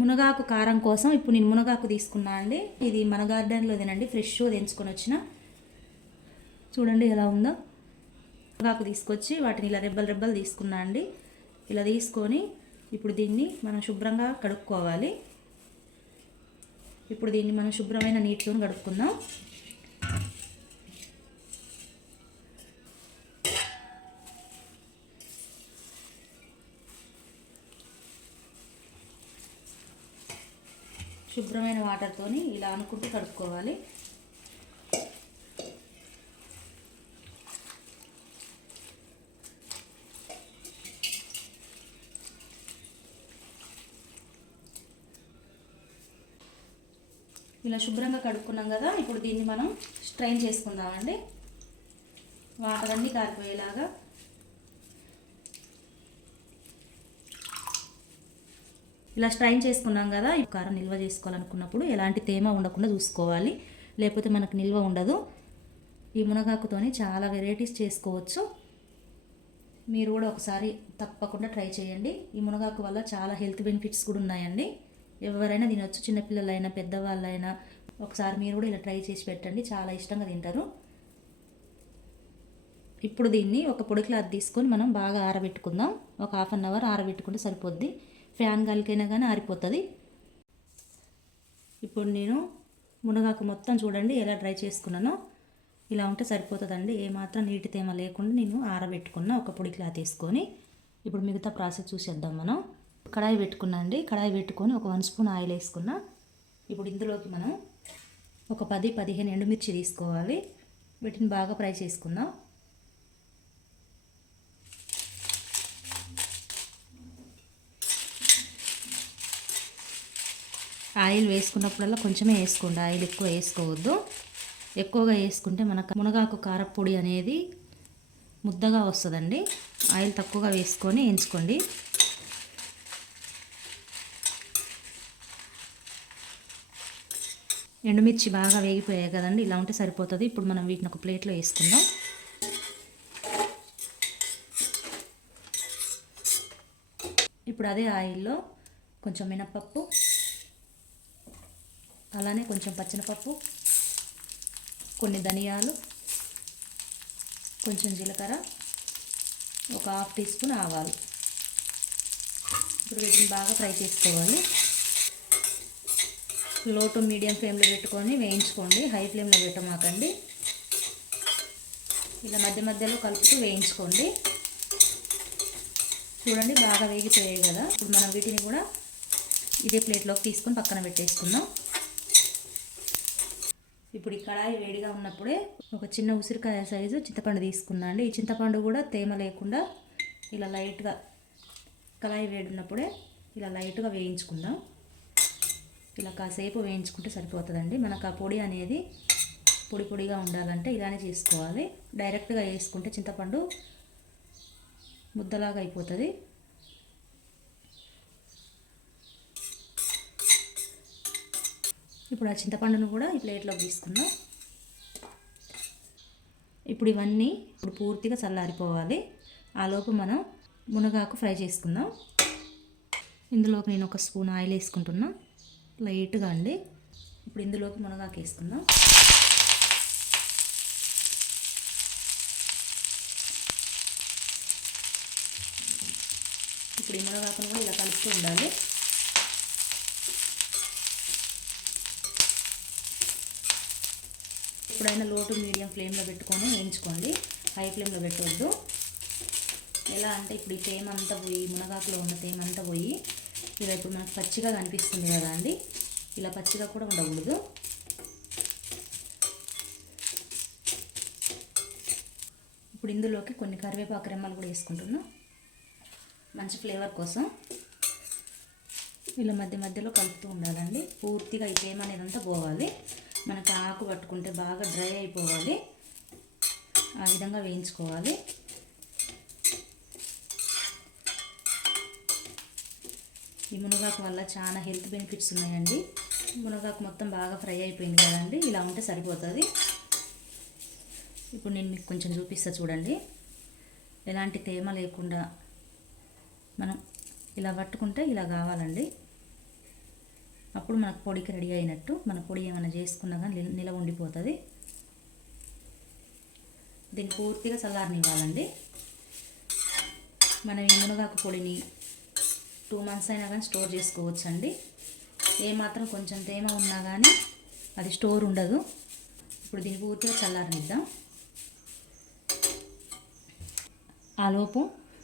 మునగాకు కారం కోసం ఇప్పుడు నేను మునగాకు తీసుకున్నా అండి. ఇది మన గార్డెన్లోదేనండి, ఫ్రెష్ తెంచుకొని వచ్చిన. చూడండి ఎలా ఉందో. మునగాకు తీసుకొచ్చి వాటిని ఇలా రెబ్బలు తీసుకున్నా అండి. ఇలా తీసుకొని ఇప్పుడు దీన్ని మనం శుభ్రంగా కడుక్కోవాలి. ఇప్పుడు దీన్ని మనం శుభ్రమైన నీటితో కడుక్కుందాం. శుభ్రమైన వాటర్తోని ఇలా అనుకుంటూ కడుక్కోవాలి. ఇలా శుభ్రంగా కడుక్కున్నాం కదా. ఇప్పుడు దీన్ని మనం స్ట్రైన్ చేసుకుందామండి. వాటర్ అన్నీ కారిపోయేలాగా. ఇలా స్ట్రైన్ చేసుకున్నాం కదా. ఈ కారం నిల్వ చేసుకోవాలనుకున్నప్పుడు ఎలాంటి తేమ ఉండకుండా చూసుకోవాలి, లేకపోతే మనకు నిల్వ ఉండదు. ఈ మునగాకుతోని చాలా వెరైటీస్ చేసుకోవచ్చు. మీరు కూడా ఒకసారి తప్పకుండా ట్రై చేయండి. ఈ మునగాకు వల్ల చాలా హెల్త్ బెనిఫిట్స్ కూడా ఉన్నాయండి. ఎవరైనా తినొచ్చు, చిన్నపిల్లలైనా పెద్దవాళ్ళైనా. ఒకసారి మీరు కూడా ఇలా ట్రై చేసి పెట్టండి, చాలా ఇష్టంగా తింటారు. ఇప్పుడు దీన్ని ఒక పొడి క్లాత్ తీసుకొని మనం బాగా ఆరబెట్టుకుందాం. ఒక 1/2 అవర్ ఆరబెట్టుకుంటే సరిపోద్ది. ఫ్యాన్ గాలికైనా కానీ ఆరిపోతుంది. ఇప్పుడు నేను మునగాకు మొత్తం చూడండి ఎలా డ్రై చేసుకున్నానో. ఇలా ఉంటే సరిపోతుందండి. ఏమాత్రం నీటి తేమ లేకుండా నేను ఆరబెట్టుకున్న ఒక పొడి క్లాత్ వేసుకొని. ఇప్పుడు మిగతా ప్రాసెస్ చూసేద్దాం మనం. కడాయి పెట్టుకున్నా అండి. కడాయి పెట్టుకొని ఒక 1 స్పూన్ ఆయిల్ వేసుకున్నా. ఇప్పుడు ఇందులోకి మనం ఒక 10-15 ఎండుమిర్చి తీసుకోవాలి. వీటిని బాగా ఫ్రై చేసుకుందాం. ఆయిల్ వేసుకున్నప్పుడల్లా కొంచెమే వేసుకోండి, ఆయిల్ ఎక్కువ వేసుకోవద్దు. ఎక్కువగా వేసుకుంటే మనకు మునగాకు కారపొడి అనేది ముద్దగా వస్తుందండి. ఆయిల్ తక్కువగా వేసుకొని వేయించుకోండి. ఎండుమిర్చి బాగా వేగిపోయాయి కదండి. ఇలా ఉంటే సరిపోతుంది. ఇప్పుడు మనం వీటిని ఒక ప్లేట్లో వేసుకుందాం. ఇప్పుడు అదే ఆయిల్లో కొంచెం మినపప్పు, అలానే కొంచెం పచ్చనపప్పు, కొన్ని ధనియాలు, కొంచెం జీలకర్ర, ఒక 1/2 టీ స్పూన్ ఆవాలు. ఇప్పుడు వీటిని బాగా ఫ్రై చేసుకోవాలి. లో టు మీడియం ఫ్లేమ్లో పెట్టుకొని వేయించుకోండి, హై ఫ్లేమ్లో పెట్టమాకండి. ఇలా మధ్య మధ్యలో కలుపుతూ వేయించుకోండి. చూడండి బాగా వేగిపోయాయి కదా. ఇప్పుడు మనం వీటిని కూడా ఇదే ప్లేట్లోకి తీసుకొని పక్కన పెట్టేసుకుందాం. ఇప్పుడు ఈ కడాయి వేడిగా ఉన్నప్పుడే ఒక చిన్న ఉసిరికాయ సైజు చింతపండు తీసుకున్నా అండి. ఈ చింతపండు కూడా తేమ లేకుండా ఇలా లైట్గా కడాయి వేడి ఉన్నప్పుడే ఇలా లైట్గా వేయించుకుందాం. ఇలా కాసేపు వేయించుకుంటే సరిపోతుందండి. మనకు ఆ పొడి అనేది పొడి పొడిగా ఉండాలంటే ఇలానే చేసుకోవాలి. డైరెక్ట్గా వేసుకుంటే చింతపండు ముద్దలాగా అయిపోతుంది. ఇప్పుడు ఆ చింతపండును కూడా ఈ ప్లేట్లోకి తీసుకుందాం. ఇప్పుడు ఇవన్నీ పూర్తిగా చల్లారిపోవాలి. ఆలోపు మనం మునగాకు ఫ్రై చేసుకుందాం. ఇందులోకి నేను ఒక స్పూన్ ఆయిల్ వేసుకుంటున్నా, లైట్గా అండి. ఇప్పుడు ఇందులోకి మునగాకు వేసుకుందాం. ఇప్పుడు ఈ మునగాకును కూడా ఇలా కలుపుతూ ఉండాలి. ఎప్పుడైనా లో టు మీడియం ఫ్లేమ్లో పెట్టుకొని వేయించుకోండి, హై ఫ్లేమ్లో పెట్టవద్దు. ఎలా అంటే ఇప్పుడు ఈ తేమ అంతా పోయి, మునగాకులో ఉన్న తేమ అంతా పోయి ఇలా ఇప్పుడు మనకు పచ్చిగా కనిపిస్తుంది కదా అండి. ఇలా పచ్చిగా కూడా ఉండకూడదు. ఇప్పుడు ఇందులోకి కొన్ని కరివేపాకు రెమ్మలు కూడా వేసుకుంటున్నాం, మంచి ఫ్లేవర్ కోసం. ఇలా మధ్య మధ్యలో కలుపుతూ ఉండాలండి. పూర్తిగా ఈ తేమ అనేది అంతా పోవాలి. మనకు ఆకు పట్టుకుంటే బాగా డ్రై అయిపోవాలి. ఆ విధంగా వేయించుకోవాలి. ఈ మునగాకు వల్ల చాలా హెల్త్ బెనిఫిట్స్ ఉన్నాయండి. మునగాకు మొత్తం బాగా ఫ్రై అయిపోయింది కదండి. ఇలా ఉంటే సరిపోతుంది. ఇప్పుడు నేను మీకు కొంచెం చూపిస్తా చూడండి. ఎలాంటి తేమ లేకుండా మనం ఇలా పట్టుకుంటే ఇలా కావాలండి. అప్పుడు మనకు పొడికి రెడీ అయినట్టు. మన పొడి ఏమైనా చేసుకున్నా కానీ నిలవ ఉండిపోతుంది. దీన్ని పూర్తిగా చల్లారనివ్వాలండి. మనం ఈ మునగాకు పొడిని 2 months అయినా కానీ స్టోర్ చేసుకోవచ్చు అండి. ఏమాత్రం కొంచెం తేమ ఉన్నా కానీ అది స్టోర్ ఉండదు. ఇప్పుడు దీన్ని పూర్తిగా చల్లారనిద్దాం. ఆలోపు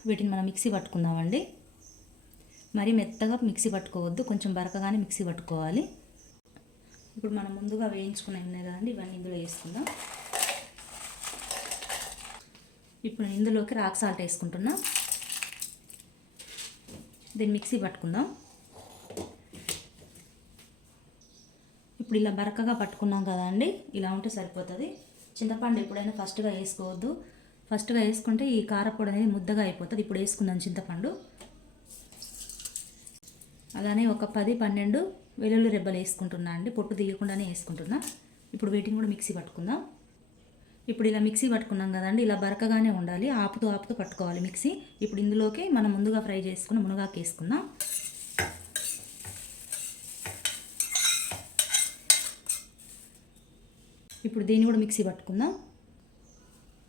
వీటిని మనం మిక్సీ పట్టుకుందామండి. మరి మెత్తగా మిక్సీ పట్టుకోవద్దు, కొంచెం బరకగానే మిక్సీ పట్టుకోవాలి. ఇప్పుడు మనం ముందుగా వేయించుకునే ఉన్నాయి కదండి, ఇవన్నీ ఇందులో వేసుకుందాం. ఇప్పుడు నేను ఇందులోకి రాక్ సాల్ట్ వేసుకుంటున్నా. దీన్ని మిక్సీ పట్టుకుందాం. ఇప్పుడు ఇలా బరకగా పట్టుకున్నాం కదండి, ఇలా ఉంటే సరిపోతుంది. చింతపండు ఎప్పుడైనా ఫస్ట్గా వేసుకోవద్దు. ఫస్ట్గా వేసుకుంటే ఈ కారపొడి అనేది ముద్దగా అయిపోతుంది. ఇప్పుడు వేసుకుందాం చింతపండు. అలానే ఒక 10-12 వెల్లుల్లి రెబ్బలు వేసుకుంటున్నా అండి, పొట్టు తీయకుండానే వేసుకుంటున్నా. ఇప్పుడు వీటిని కూడా మిక్సీ పట్టుకుందాం. ఇప్పుడు ఇలా మిక్సీ పట్టుకున్నాం కదండి, ఇలా బరకగానే ఉండాలి, ఆపుతూ పట్టుకోవాలి మిక్సీ. ఇప్పుడు ఇందులోకి మనం ముందుగా ఫ్రై చేసుకున్న మునగాకు వేసుకుందాం. ఇప్పుడు దీన్ని కూడా మిక్సీ పట్టుకుందాం.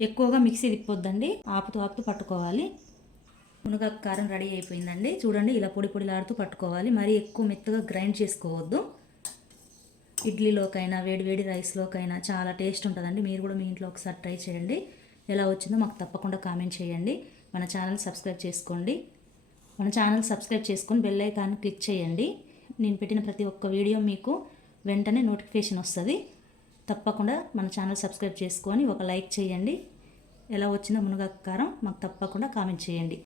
ఎక్కువగా మిక్సీ తిప్పొద్దండి, ఆపుతూ పట్టుకోవాలి. మునగాకు కారం రెడీ అయిపోయిందండి. చూడండి, ఇలా పొడిలాడుతూ పట్టుకోవాలి. మరీ ఎక్కువ మెత్తగా గ్రైండ్ చేసుకోవద్దు. ఇడ్లీలోకైనా వేడి రైస్లోకైనా చాలా టేస్ట్ ఉంటుందండి. మీరు కూడా మీ ఇంట్లో ఒకసారి ట్రై చేయండి. ఎలా వచ్చిందో మాకు తప్పకుండా కామెంట్ చేయండి. మన ఛానల్ సబ్స్క్రైబ్ చేసుకోండి. బెల్ ఐకాన్ క్లిక్ చేయండి. నేను పెట్టిన ప్రతి ఒక్క వీడియో మీకు వెంటనే నోటిఫికేషన్ వస్తుంది. తప్పకుండా మన ఛానల్ సబ్స్క్రైబ్ చేసుకొని ఒక లైక్ చేయండి. ఎలా వచ్చిందో మునగాకు కారం మాకు తప్పకుండా కామెంట్ చేయండి.